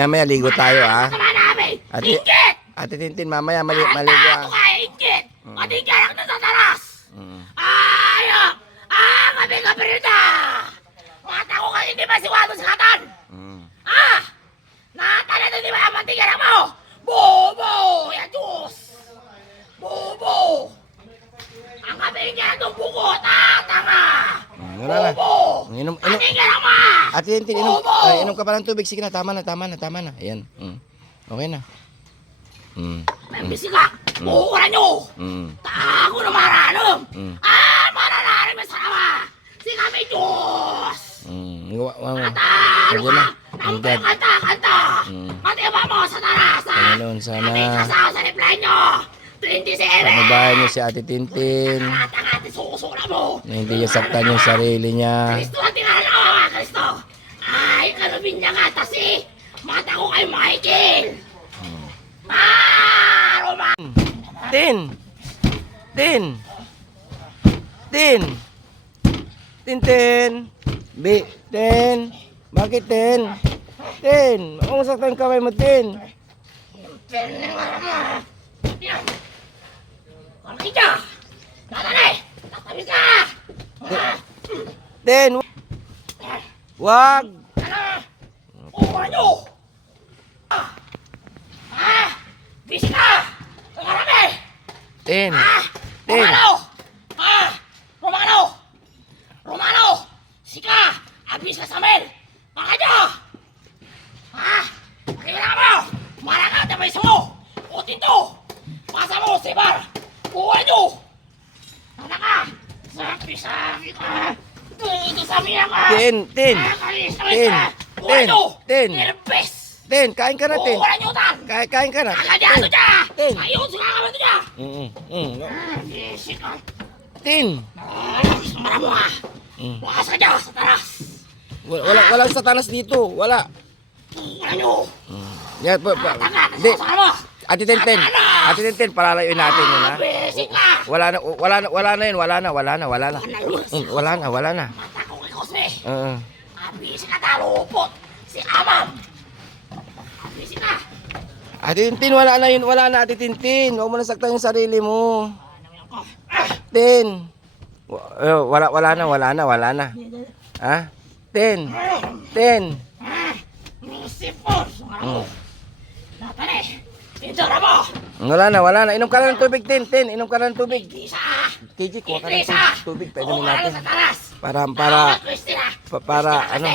Mamaya ligo tayo, ha? Kasama namin! Ate, Ingit! Ate Tintin, mamaya maligo, Ano ha? kaya ingit? Matigyan na sa taras! Ayok! Gabi-gabi rin na! Mata ko kasi hindi masiwado sa katan! Natala na di ba ang matigyan mo? Bobo! Yan Diyos! Bobo! Ang gabi niya itong buko! Tanga! Wala na. Bobo! Inom. Matigyan mo! Ate Tintin, inom ka pa ng tubig. Sige na, tama na. Ayan. Okay na. May bisika! Bukuran nyo! Tako na maranom! Maranarim ang sarama! Si kami Diyos! Natalo ka! Ang tayo kanta! Matiba mo sa taras! Panginoon, sana Kami kasawa sa reply nyo! 27! panubayan niyo si Ate Tintin Tanga-tanga susura mo! na hindi niya saktan yung sarili niya. Kristo ang tingala ko mga Kristo! Ay, karabin niya nga tasi! Mata ko kay Michael! Roma! Tin! Tin! Bakit Tin? Huwag mo saktan yung kamay mo, Tin. Kalaki ka! Tatanay! Tatabi ka! Tin! Wag! Kuha nyo! Busy ka! Ang karami! Tin! Romano! Sika! Abis ka sa amin! Baka nyo! Kailangan mo! Malakad na may sumo! Utin to! Pasa mo, Sibar! Kuha nyo! Tala ka! Sabi ka! Dito sa miya ka! Tin! Kuha nyo! Tin! Nilipis! Tin! Kain ka na, Tin! Kuha nyo tan! Kain ka na! Kakadyado dya! Tin! Ayun sa kakamento dya! Sika! Tin! Samara mo ka! Wakas ka dyan sa taras! Walang satanas dito. Wala. Kuha nyo! Yan, Di, Saka mo! Ate Tintin, palalayuin natin yun, ha? Basic ka! Wala na yun. Wala na. Mata ko kay Cosme! Oo. Abisi ka talupot! Si Amam! Abisi ka! Ate Tintin, wala na yun. Wala na, Ate Tintin. Huwag mo na saktan yung sarili mo. Tin. Wala na. Ha? Tin. Lucifer! Natane! Ito na mo! Wala na. Inom ka na ng tubig, Tin. Inom ka na ng tubig. Isa! Kiki, kuha ka ng tubig. Pwede mo Kuha natin. na sa taras! Para ano?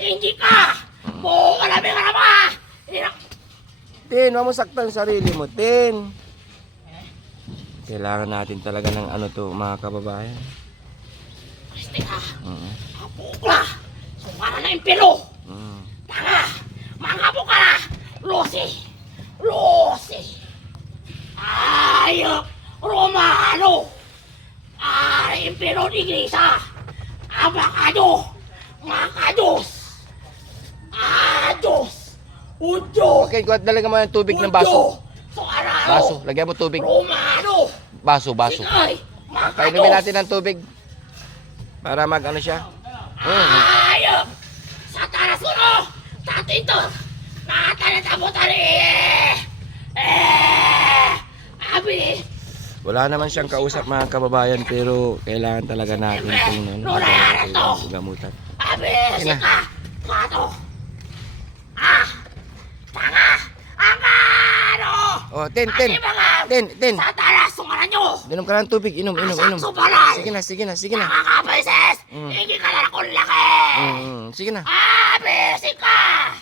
Hindi ka! Buka na ka na ba? Tin, huwag mo saktan yung sarili mo, Tin. Kailangan natin talaga ng ano to, mga kababayan. Kristina! Apukla! Sumara na yung pilo! Tanga! Mangabo ka na! Lucy! Ayok! Romano! Impero ni Grisa! Abacado! Makados! Ados! Udyo! Okay, dalaga mo ng tubig ng baso. Sukarano! Baso, lagyan mo tubig. Romano! Baso. Sikay! Painumin Makados! natin ng tubig. Para mag-ano siya. Ayok! Sa taras ko no! Tatito! Natanatabutan Abi! Wala naman siyang kausap mga kababayan, pero kailangan talaga natin itong gamutan. Abi! Sige na. Sika! Pato! Tanga! Angano! Oh, Tin. Sa talas! Sumaran nyo! Inom ka ng tubig, inom. Sakso balay! Sige na. Nakakapaises! Hindi ka na akong laki! Sige na. Abi! Sika!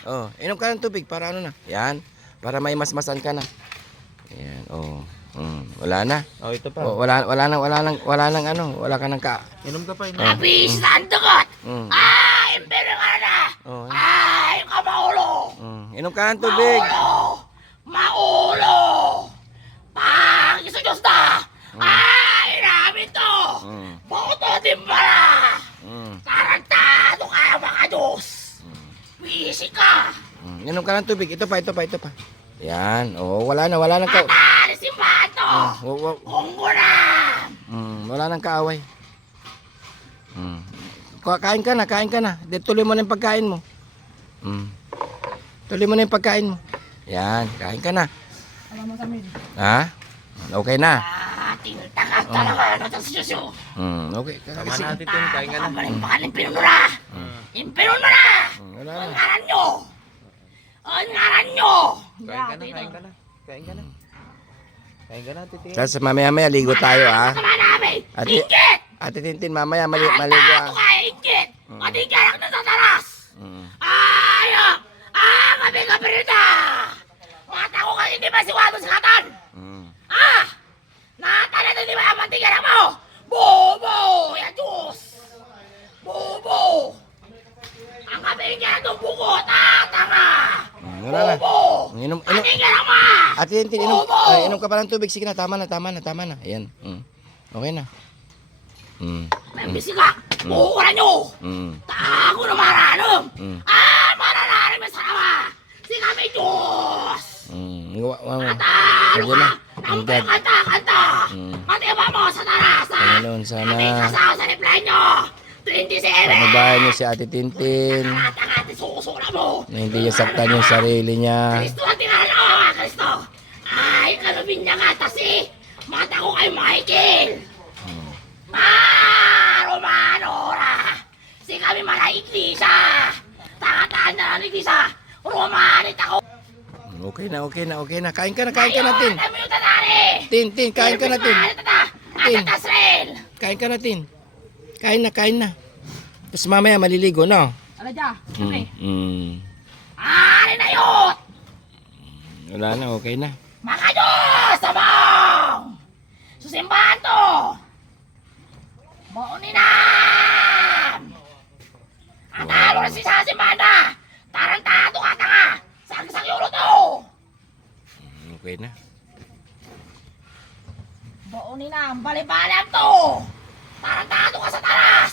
Oh, inom ka ng tubig para ano na. Yan, para may masmasan ka na. Yan, oh. Wala na. Oh, ito pa. Oh, wala nang ano, wala ka nang ka. Inom ka pa, inom. Abi! Saan dugot? Impero ka na! Oh, Kamaulo! inom ka ng tubig. Maulo! Pangis sa Diyos na! Namin to! Boto din pala! Tarantado ka mga Diyos! Busy ka! Inom ka ng tubig. Ito pa. Yan, oh, wala nang ka. Matali si Pato! Kunggo na! Wala nang kaaway. Kain ka na. Tuloy mo na yung pagkain mo. Tuloy mo na yung pagkain mo. Yan, kain ka na. Alam mo sa amin. Ha? Okay na. Tintakang talaga na sa sisyo. Okay. Tama na Ate Tin, kain ka na. Balimpakan ng pinuno na. Impinuno na. Wala Ang na. ngaran nyo. Ang ngaran nyo. Kain ka na, kain ka na. Kain ka na. Kain ka na Ate Tin. Tapos mamaya ligo tayo ha. Sama namin. Ate, Ingit. Ate Tintin, mamaya maligo Ito ha. kaya ingit. Matigarak na sa taras. Ayok. Gabi-gabi rin na. Mata ko kasi hindi ba siwado sa katan? Natala na di ba ang mantigarak mo? Bobo! Yan Diyos! Bobo! Ang kabingyan ng buko, tanga! Wala na. Bobo! Inom. Mantigarak mo! Ate Tintin, inom, Bobo! inom ka pa ng tubig. Sige na, tama na. Ayan. Okay na. May bisika! Bukuran nyo! Tago na maranam! Maranam ang sarama! Si kami Diyos! Talo ka! Ang kanta! Matiba mo sa tarasa! Panginoon, sana Kami kasawa sa reply nyo! 27! panubayan niyo si Ate Tintin Tanga-tanga, susura mo! na hindi niya saktan yung sarili niya. Kristo ang tinalawa, Kristo! Ay, kalubin niya nga, tasi! Mata ko kay Michael! Romanora! Si kami mga iglesia! Tangataan na ng iglesia! Romanit ako! Okay na. Kain ka na, Tin. Ayun, yung tanari! Tin, kain ka na, Tin. Tin. Natatasrel! Kain ka na, Tin. Kain na. Tapos mamaya maliligo, no? Ano dyan? Ah, Ari na yun! wala na, okay na. Mga Diyos! Sabang! Susimbahan to! Mauninan! Ang talo na si Sasimbahan na! Tarantado ka tanga! Sagsang euro to! Okay na. Mauninan! Balibalam to! Tarantado ka sa taras!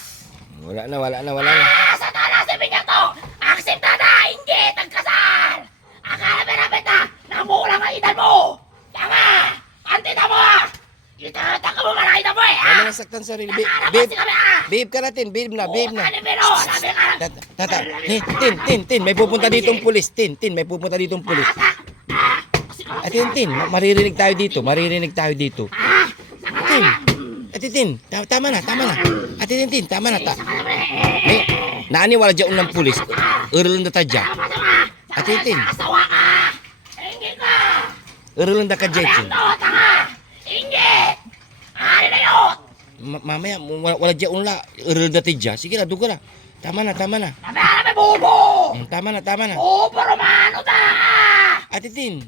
Wala na. Sa talas sa binyag to! Aksepta na! Hindi! Tagkasal! Akala merapit na! Namulang ang edad mo! Tanga! Antita mo ah! Itataka mo man ang edad mo eh! Wala na saktan sarili. Babe ka na, Tin. Babe na. Tin, may pupunta ditong pulis. Tin, may pupunta ditong pulis. Tin, maririnig tayo dito. Tin, tama na. Tin, tama na. Naani wala dyan ng pulis. Urulun na tadya. Tin, Asawa ka! Ingit ka! urulun na ka dyan. Ayan to! Tanga! Ingit! Ari na yun! Mamaya, wala dyan unla. Urulun na tadya. Sige na, dugo na. Tama na. Nabihala may bubo! Tama na. Bubo Romano ta! Tin.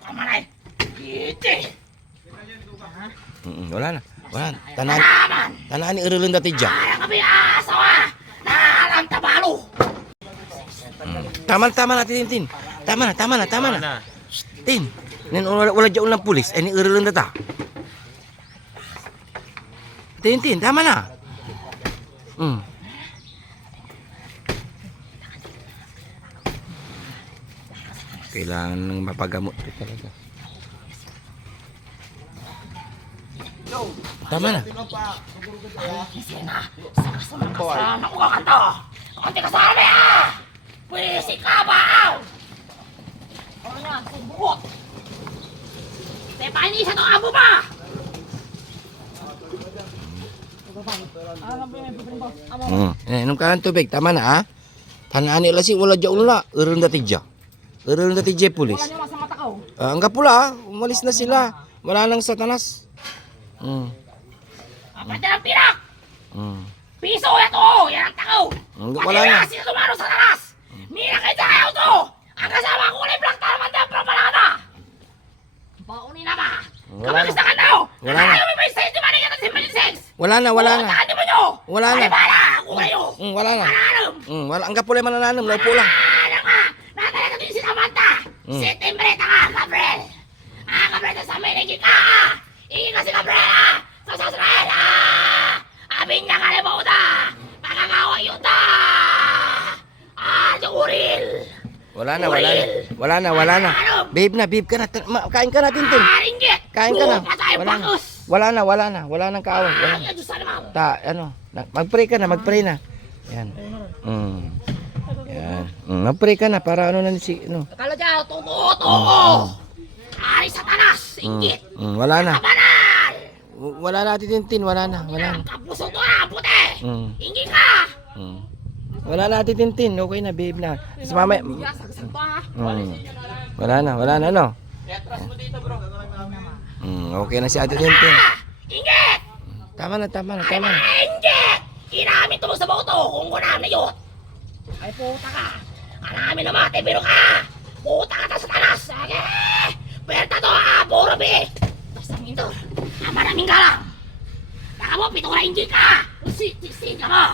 Kamanay! Iti! Wala na. Naman! Tanaan ni urulun na tadya. Kaya kami asawa! Nalang tabalo! Tama na, Tin. Tama na. Tin, wala dyan ng pulis. Ni urulun na ta. Tin, tama na. Kailangan ng mapagamot ko talaga. Tama na. Saan ako kakanta? Kunti ka sa amin ah! Pwisi ka ba? Ano yan? Bukot! Painisa to abo ba? Inom ka ng tubig. Tama na, ha? Tanaan nila si wala dyan unla. Urulun na tadya pulis. Wala niyo sa mata ko. Ang kapula, umalis na sila. Wala nang satanas. Aparte ng pirak! Piso yan to! Yan ang takaw! Wala na. Pati sila tumaro sa taras! Mira kayo sa kayo to! Ang kasama ko kulay black tala man tayo propalata! Bauni na ba? Wala Kamalis na. na ka daw! Wala na. Ayaw may sa'yo di ba na kita sa sex? Wala na. Pumuntahan niyo mo nyo! Wala na. Alibala! Kung kayo! Wala na. Mananam! Wala. Ang kapula manananam. Laupo lang. Ano ka? Natala ka din si Samantha! Septembreta ka, Gabriel! Gabriel, sa amin, hindi ka! Hindi ka si Gabriel! Sa Israel! Abin niya kalimutan! Kakakawa yun ta! Juril! Wala na. Babe ka na. Kain ka na, Tin. Ringgit! Kain ka na. Patay, bakus! Wala nang kaaway. Wala na. Diyos sana mo! Mag-pray ka na. Yan. Yan. Mag-pray ka na para ano na si ano. Akala dyan, tuko! Ari Satanas! Ingit! Wala na. Kabanal! Wala na atitintin, wala na. Kapuso ko na, puti! Mm. Ingit ka! Wala na atitintin, okay na babe na. Sa mamaya. Sagsak to ha! Wala na no. Okay na si atitintin. Ingit! Tama na. Ingit! Inamin to mo sa boto kung kunam na yun! Ay puta ka! Alamin na mati, biro ka! Puta ka ta sa tanas! Sige! Berta to ha! Puro bi! Tapos ang ito, maraming galang! Baka mo, pito ka hindi ka! Siksik ka mo!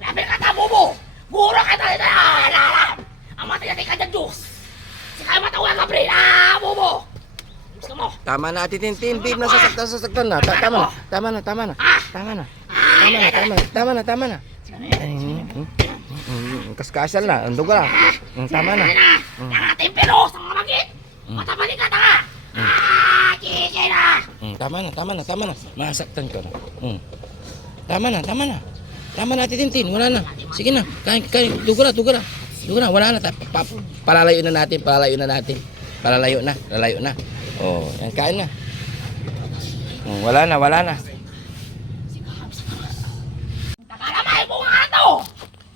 Labi ka ta, bubo! Guro ka ta dito! Alalam! Ang mati-yati ka dyan, Diyos! Sikay matawag ka, pre! Bubo! Gusto mo? Tama na atitintin, babe, nasasaktan na. Tama na. Kaskasal na, ando ka lang. Tama na. Nangating pero sa mga magit! Matapali ka, tanga! Kikay na! Tama na. Masaktan ka na. Tama na atitintin, wala na. Sige na, kain. Dugo na, wala na. Palalayo na natin. Lalayo na. Oh, yan, kain na. Wala na. Nakalamay mo nga ito!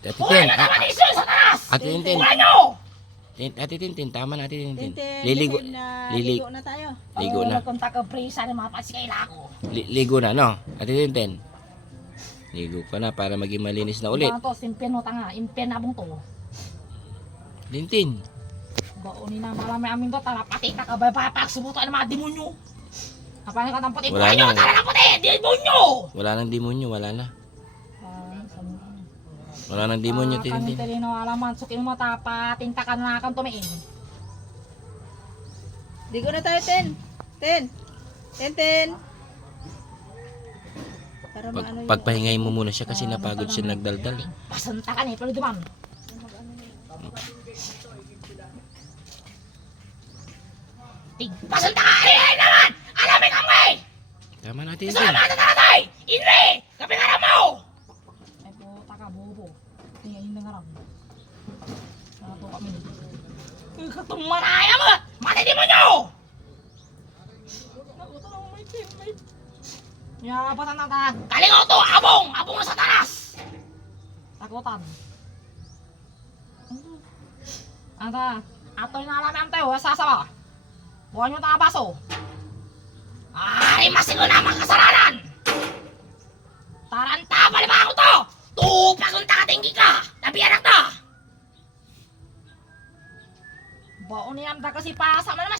Atitin, na naman iso sa taas! Atitintin. Buhay nyo! Atitintin, tama na atitintin. Tintin, Ligo ligo na tayo. na. Nagpunta ka prisa na mapasikayla ko. Ligo na, no? Atitintin. Ligo ka na para maging malinis na ulit. Ano to, simpen mo tanga, impen na bong to. Tintin. Baoni na marami aming to, tara pati ka ba papagsubuto ng mga demonyo. Kapag ka ng puti, Wala buhay nyo, na. tara ng puti, demonyo! Wala nang demonyo, wala na. Wala nang demonyo, Tintin. Kami no alaman, sukin mo tapa, tinta ka na kang tumiin. Ligo na tayo, Tin. Para maano yun. Pagpahingay mo muna siya kasi napagod siya nagdaldal. Pasanta ka ni, pero duman. Pasanta ka, ay naman! Alamin ka mo eh! Tama na, Sa Tintin. mga tatatay! Inre! Kapingaran mo! Ay puta ka, bobo. Tingnan yung nangarap. Nato kami. Katumanaya mo! Matindi mo nyo! Nakuta lang may teammate. Yapatan na ta. Kalingaw to! Abong! Abong na sa tanas! Takutan. Anta, atoy na alam ang tayo, sasawa. Buwan nyo tanga baso. Ay, masigo na mga kasalanan! Taranta, balibang ko to! Tupak kung takatinggi ka! Nabiyanak to! Baon ni Amda kasi pa sa naman